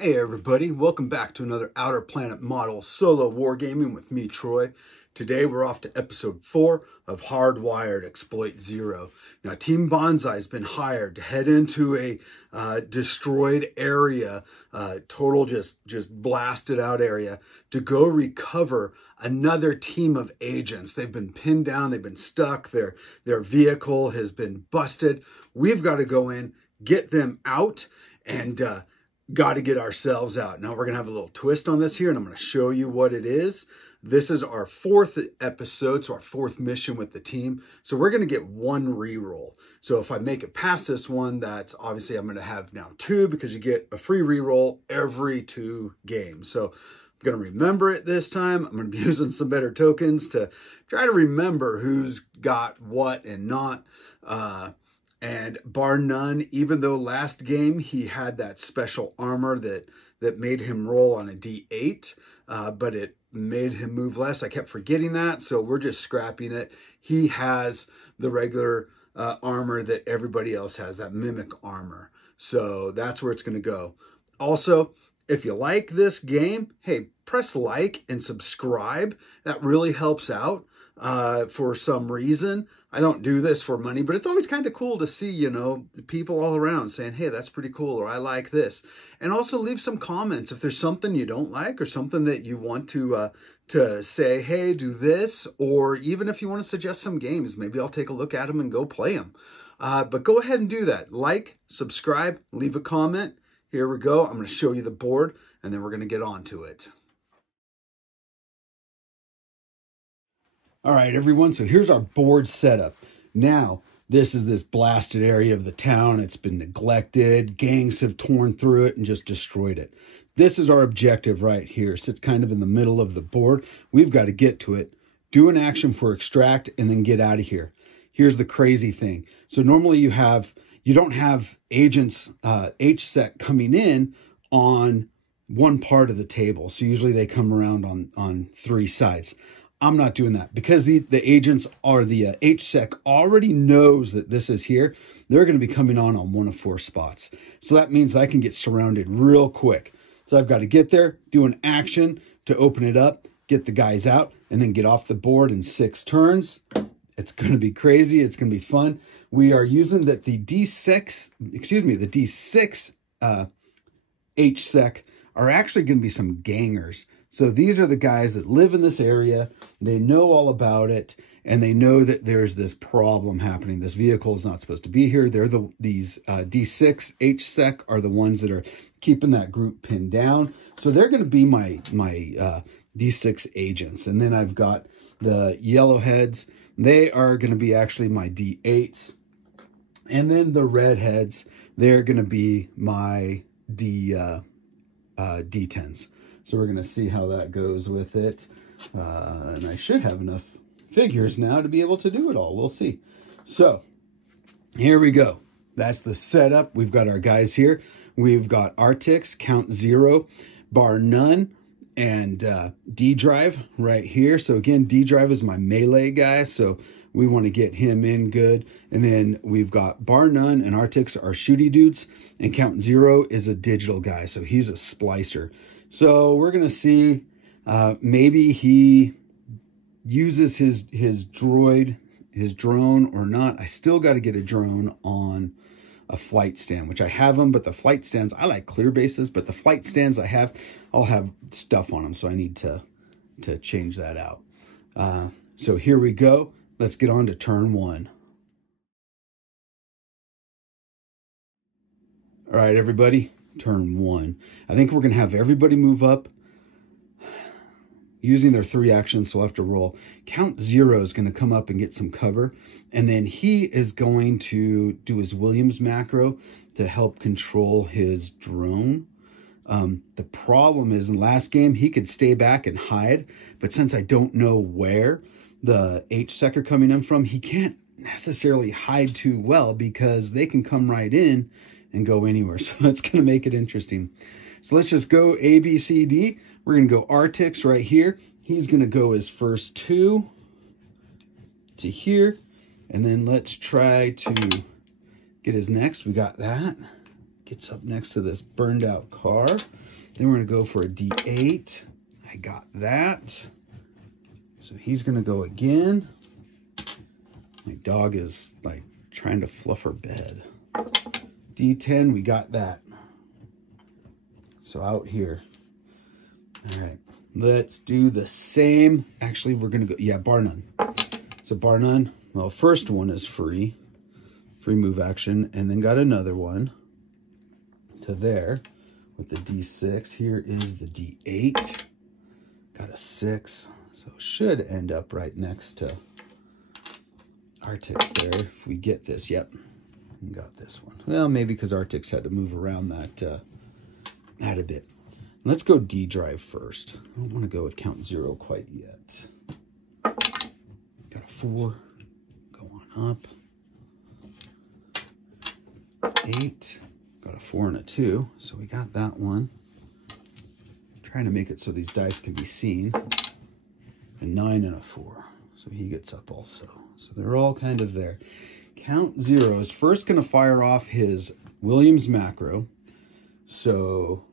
Hey everybody, welcome back to another Outer Planet Model solo wargaming with me, Troy. Today we're off to episode 4 of Hardwired Exploit Zero. Now Team Banzai has been hired to head into a destroyed area, total just blasted out area, to go recover another team of agents. They've been pinned down, they've been stuck, their vehicle has been busted. We've got to go in, get them out, and got to get ourselves out. Now we're going to have a little twist on this here, and I'm going to show you what it is. This is our 4th episode, so our 4th mission with the team. So we're going to get 1 reroll. So if I make it past this one, that's obviously I'm going to have now 2 because you get a free reroll every 2 games. So I'm going to remember it this time. I'm going to be using some better tokens to try to remember who's got what and not. And bar none, even though last game he had that special armor that made him roll on a D8, but it made him move less. I kept forgetting that, so we're just scrapping it. He has the regular armor that everybody else has, that mimic armor. So that's where it's going to go. Also, if you like this game, hey, press like and subscribe. That really helps out. For some reason, I don't do this for money, but it's always kind of cool to see, you know, the people all around saying, hey, that's pretty cool, or I like this. And also leave some comments if there's something you don't like or something that you want to say, hey, do this, or even if you want to suggest some games, maybe I'll take a look at them and go play them. But go ahead and do that. Like, subscribe, leave a comment. Here we go. I'm going to show you the board, and then we're going to get on to it. All right, everyone, so here's our board setup. Now, this is this blasted area of the town. It's been neglected. Gangs have torn through it and just destroyed it. This is our objective right here. Sits kind of in the middle of the board. We've got to get to it, do an action for extract, and then get out of here. Here's the crazy thing. So normally you don't have agents, HSEC coming in on one part of the table. So usually they come around on 3 sides. I'm not doing that because the agents are the HSEC already knows that this is here. They're going to be coming on 1 of 4 spots. So that means I can get surrounded real quick. So I've got to get there, do an action to open it up, get the guys out, and then get off the board in 6 turns. It's going to be crazy. It's going to be fun. We are using the D6 HSEC are actually going to be some gangers. So these are the guys that live in this area. They know all about it, and they know that there's this problem happening. This vehicle is not supposed to be here. They're these D6 HSEC are the ones that are keeping that group pinned down. So they're going to be my D6 agents. And then I've got the yellowheads. They are going to be actually my D8s. And then the redheads, they're going to be my D10s. So we're going to see how that goes with it. And I should have enough figures now to be able to do it all. We'll see. So here we go. That's the setup. We've got our guys here. We've got Artix, count 0, bar none, and D drive right here. So again, D drive is my melee guy. So we want to get him in good. And then we've got bar none and Artix are shooty dudes. And count 0 is a digital guy. So he's a splicer. So we're going to see maybe he uses his drone or not. I still got to get a drone on a flight stand, which I have them, but the flight stands, I like clear bases, but the flight stands I'll have stuff on them. So I need to change that out. So here we go. Let's get on to turn 1. All right, everybody. Turn 1. I think we're going to have everybody move up using their 3 actions, so I'll have to roll. Count 0 is going to come up and get some cover, and then he is going to do his Williams macro to help control his drone. The problem is in last game, he could stay back and hide, but since I don't know where the HSEC are coming in from, he can't necessarily hide too well because they can come right in and go anywhere. So it's going to make it interesting. So let's just go A, B, C, D. We're going to go Artix right here. He's going to go his first 2 to here. And then let's try to get his next. We got that. gets up next to this burned out car. Then we're going to go for a D8. I got that. So he's going to go again. My dog is like trying to fluff her bed. D10, we got that. So out here. All right, let's do the same. Actually, we're going to go, yeah, bar none. So bar none, well, first one is free move action, and then got another one to there with the D6. Here is the D8. Got a 6, so should end up right next to Arctics there if we get this. Yep, got this one. Well, maybe because Arctics had to move around that a bit. Let's go D drive first. I don't want to go with count 0 quite yet. Got a 4. Go on up. 8. Got a 4 and a 2. So we got that one. Trying to make it so these dice can be seen. A 9 and a 4. So he gets up also. So they're all kind of there. Count 0 is first going to fire off his Williams macro. So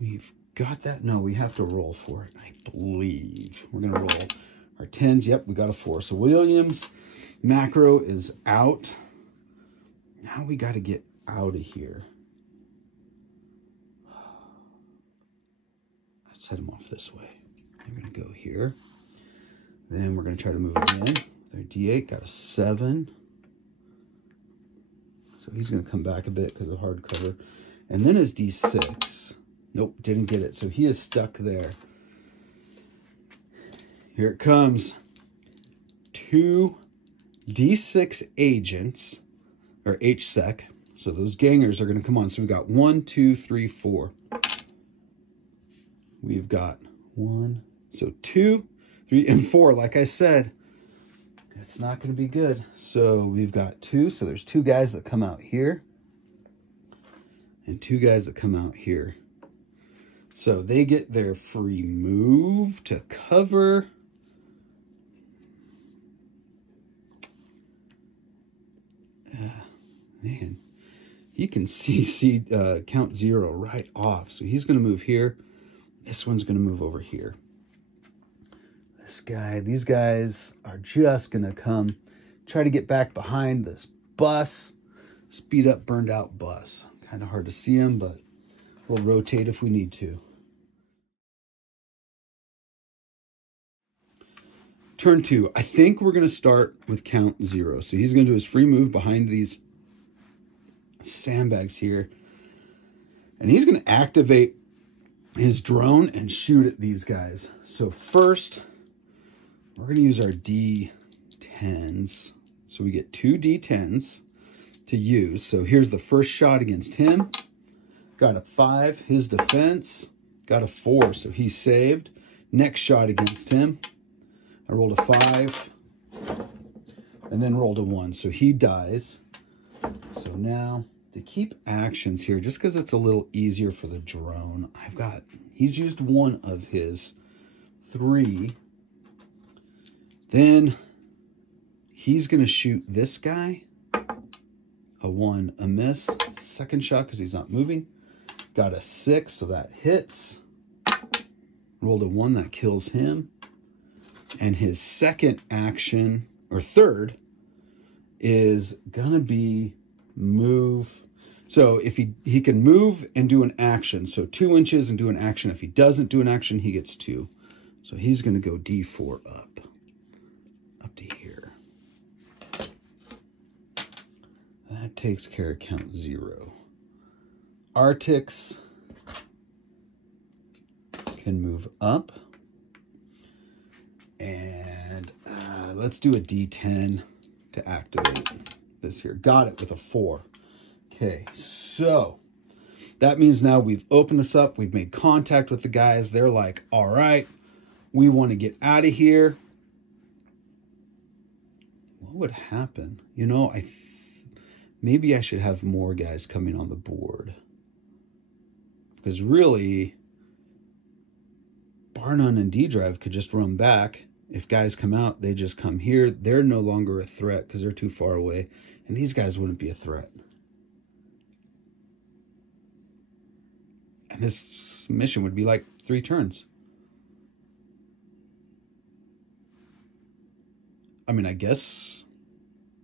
we've got that. No, we have to roll for it, I believe. We're going to roll our 10s. Yep, we got a 4. So Williams macro is out. Now we got to get out of here. Let's head him off this way. We're going to go here. Then we're going to try to move again. Their D8 got a 7. So he's going to come back a bit because of hard cover. And then his D6. Nope, didn't get it. So he is stuck there. Here it comes. 2 D6 agents, or HSEC. So those gangers are going to come on. So we got 1, 2, 3, 4. We've got 1, so 2, 3, and 4. Like I said, it's not going to be good. So we've got 2. So there's 2 guys that come out here. And 2 guys that come out here. So they get their free move to cover. Man, you can see count 0 right off. So he's going to move here. This one's going to move over here. These guys are just going to come try to get back behind this bus. Speed up burned out bus. Kind of hard to see them, but we'll rotate if we need to. Turn 2. I think we're going to start with count 0. So he's going to do his free move behind these sandbags here. And he's going to activate his drone and shoot at these guys. So first, we're going to use our D10s. So we get 2 D10s to use. So here's the first shot against him. Got a 5. His defense got a 4. So he's saved. Next shot against him. I rolled a 5. And then rolled a 1. So he dies. So now to keep actions here, just because it's a little easier for the drone, he's used 1 of his 3. Then he's going to shoot this guy. A 1, a miss. Second shot because he's not moving. Got a 6, so that hits. Rolled a 1, that kills him. And his second action, or third, is going to be move. So if he can move and do an action, so 2 inches and do an action. If he doesn't do an action, he gets 2. So he's going to go D4 up to here. That takes care of count 0. Arctics can move up. And let's do a D10 to activate this here. Got it with a 4. Okay, so that means now we've opened this up. We've made contact with the guys. They're like, all right, we want to get out of here. What would happen? You know, maybe I should have more guys coming on the board. Because really, bar none and D drive could just run back. If guys come out, they just come here. They're no longer a threat because they're too far away. And these guys wouldn't be a threat. this mission would be like 3 turns. I mean, I guess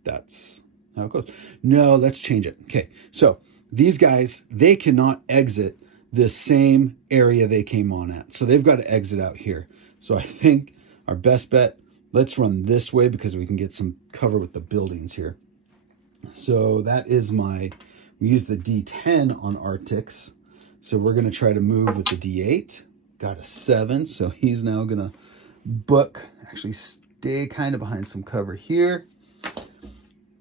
that's how it goes. No, let's change it. Okay, so these guys, they cannot exit the same area they came on at. So they've got to exit out here. So I think our best bet, let's run this way because we can get some cover with the buildings here. So that is we use the D10 on Arctics. So we're going to try to move with the D8. Got a 7, so he's now going to book, actually stay kind of behind some cover here.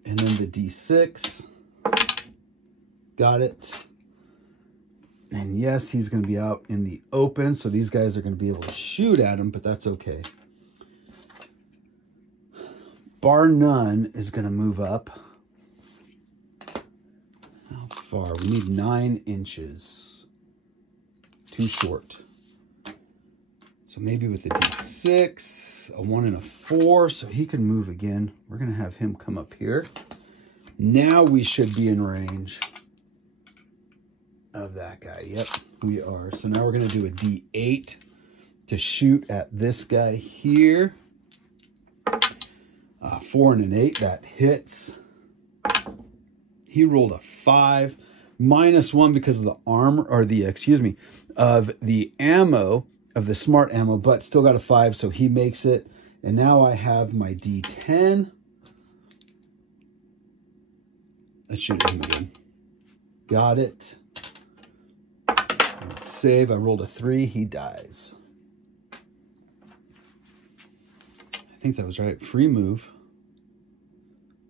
And then the D6. Got it. And yes, he's going to be out in the open, so these guys are going to be able to shoot at him, but that's okay. Bar None is going to move up. How far? We need 9 inches. Too short. So maybe with the D6, a 1 and a 4, so he can move again. We're going to have him come up here. Now we should be in range of that guy. Yep, we are. So now we're going to do a D8 to shoot at this guy here. 4 and an 8, that hits. He rolled a 5, -1 because of the armor, or the, excuse me, of the ammo, of the smart ammo, but still got a 5, so he makes it. And now I have my D10. Let's shoot him again. Got it. Let's save. I rolled a 3. He dies. I think that was right. Free move.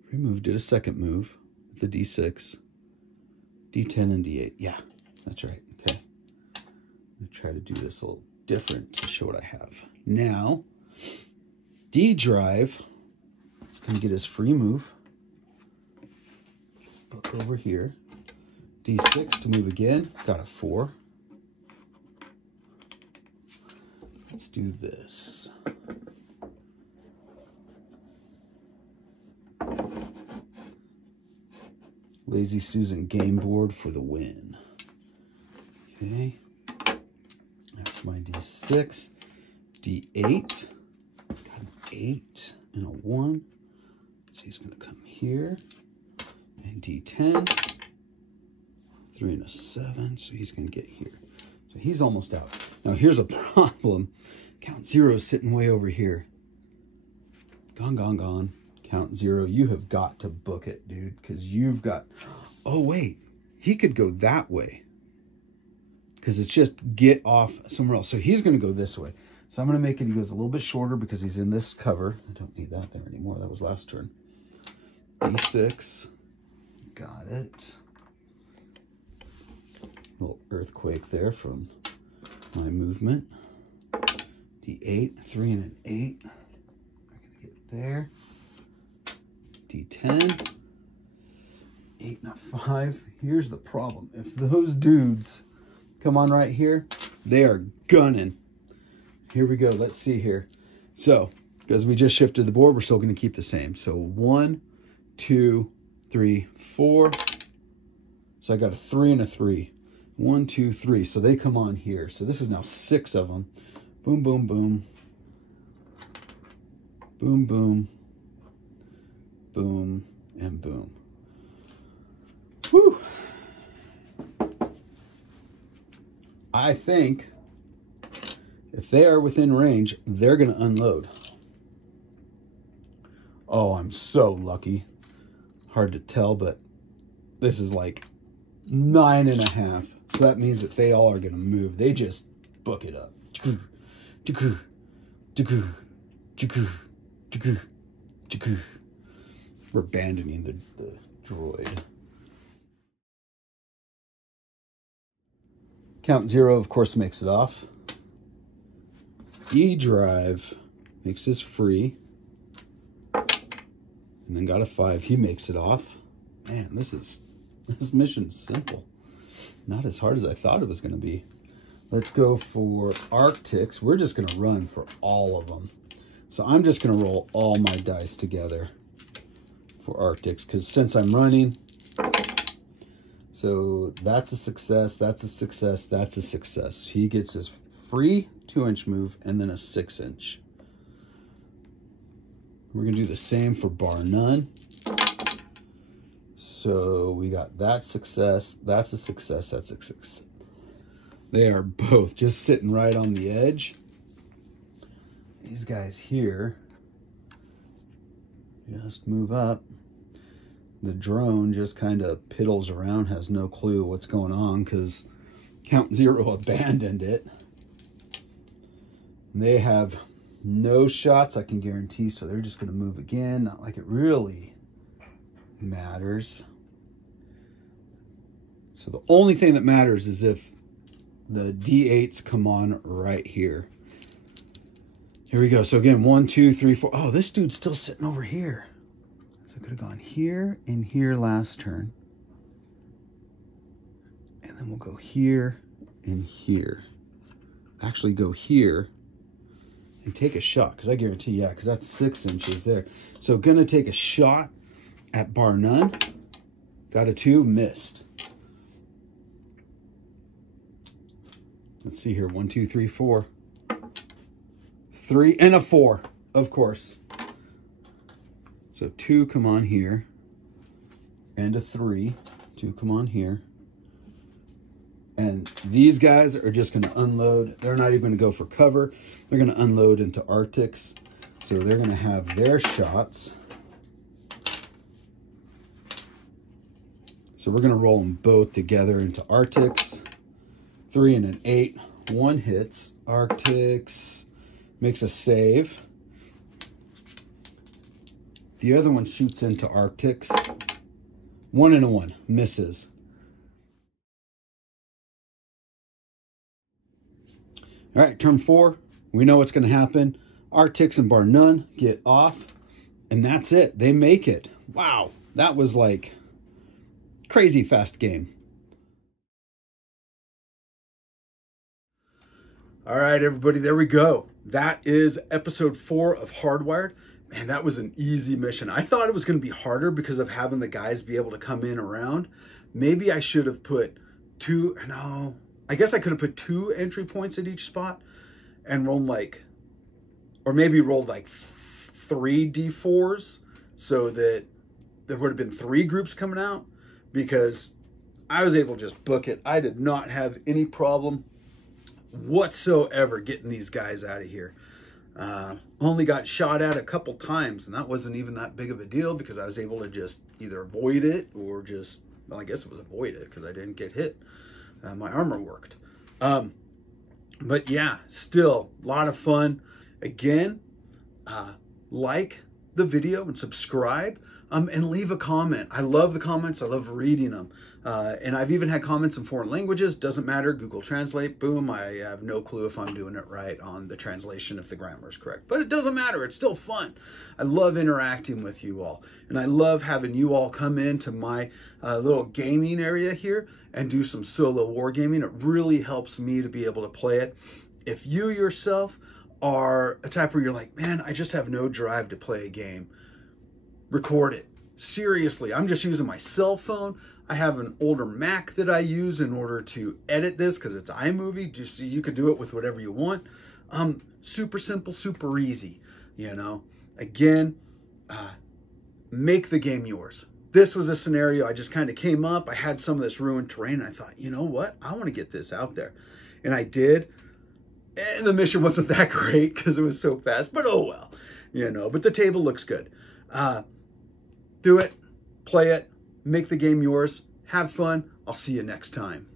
Free move. Did a second move with the D6. D10 and D8. Yeah, that's right. Okay. I'm going to try to do this a little different to show what I have. Now, D drive. It's going to get his free move. Book over here. D6 to move again. Got a 4. Let's do this. Lazy Susan game board for the win. Okay. That's my D6. D8. Got an 8 and a 1. So he's going to come here. And D10. 3 and a 7. So he's going to get here. So he's almost out. Now here's a problem. Count 0 is sitting way over here. Gone, gone, gone. Count 0. You have got to book it, dude, because you've got... Oh, wait. He could go that way because it's just get off somewhere else. So he's going to go this way. So I'm going to make it, he goes a little bit shorter because he's in this cover. I don't need that there anymore. That was last turn. D6. Got it. A little earthquake there from my movement. D8. 3 and an 8. I'm going to get there. D10, 8 and a 5. Here's the problem. If those dudes come on right here, they are gunning. Here we go. Let's see here. So, because we just shifted the board, we're still going to keep the same. So 1, 2, 3, 4. So I got a 3 and a 3. 1, 2, 3. So they come on here. So this is now 6 of them. Boom, boom, boom. Boom, boom. Boom and boom. Whew. I think if they are within range, they're going to unload. Oh, I'm so lucky. Hard to tell, but this is like 9.5. So that means that they all are going to move. They just book it up. We're abandoning the droid. Count 0, of course, makes it off. E drive makes this free. And then got a 5. He makes it off. Man, this mission's simple. Not as hard as I thought it was going to be. Let's go for Arctics. We're just going to run for all of them. So I'm just going to roll all my dice together for Arctics, because since I'm running, So that's a success, that's a success, that's a success. He gets his free 2-inch move and then a 6-inch. We're gonna do the same for bar none. So we got that success, that's a success, that's a success. They are both just sitting right on the edge. These guys here just move up. The drone just kind of piddles around, has no clue what's going on because Count Zero abandoned it. They have no shots, I can guarantee, so they're just going to move again. Not like it really matters. So the only thing that matters is if the D8s come on right here. Here we go. So again, 1, 2, 3, 4. Oh, this dude's still sitting over here. So I could have gone here and here last turn. And then we'll go here and here. Actually go here and take a shot, because I guarantee, yeah, because that's 6 inches there. So gonna take a shot at bar none. Got a 2, missed. Let's see here, 1, 2, 3, 4. 3 and a 4, of course. So 2 come on here, and a 3. 2 come on here. And these guys are just going to unload. They're not even going to go for cover. They're going to unload into Arctics. So they're going to have their shots. So we're going to roll them both together into Arctics. 3 and an 8. 1 hits. Arctics makes a save. The other one shoots into Arctics. 1 and a 1. Misses. All right, turn 4. We know what's going to happen. Arctics and bar none get off. And that's it. They make it. Wow. That was like crazy fast game. All right, everybody, there we go. That is episode 4 of Hardwired. Man, that was an easy mission. I thought it was going to be harder because of having the guys be able to come in around. Maybe I should have put 2, no, I guess I could have put 2 entry points at each spot and rolled like, or maybe rolled like 3 D4s so that there would have been 3 groups coming out, because I was able to just book it. I did not have any problem whatsoever getting these guys out of here. Only got shot at a couple times, and that wasn't even that big of a deal because I was able to just either avoid it or just, well, I guess it was avoid it because I didn't get hit. My armor worked. But yeah, still a lot of fun. Again, like the video and subscribe, and leave a comment. I love the comments. I love reading them. And I've even had comments in foreign languages. Doesn't matter. Google Translate. Boom. I have no clue if I'm doing it right on the translation, if the grammar is correct. But it doesn't matter. It's still fun. I love interacting with you all. And I love having you all come into my little gaming area here and do some solo wargaming. It really helps me to be able to play it. If you yourself are a type where you're like, man, I just have no drive to play a game, record it. Seriously, I'm just using my cell phone. I have an older Mac that I use in order to edit this because it's iMovie. Just so you could do it with whatever you want. Super simple, super easy, you know. Again, make the game yours. This was a scenario I just kind of came up. I had some of this ruined terrain, and I thought, you know what? I want to get this out there. And I did. And the mission wasn't that great because it was so fast, but oh well, you know. But the table looks good. Do it, play it, make the game yours, have fun. I'll see you next time.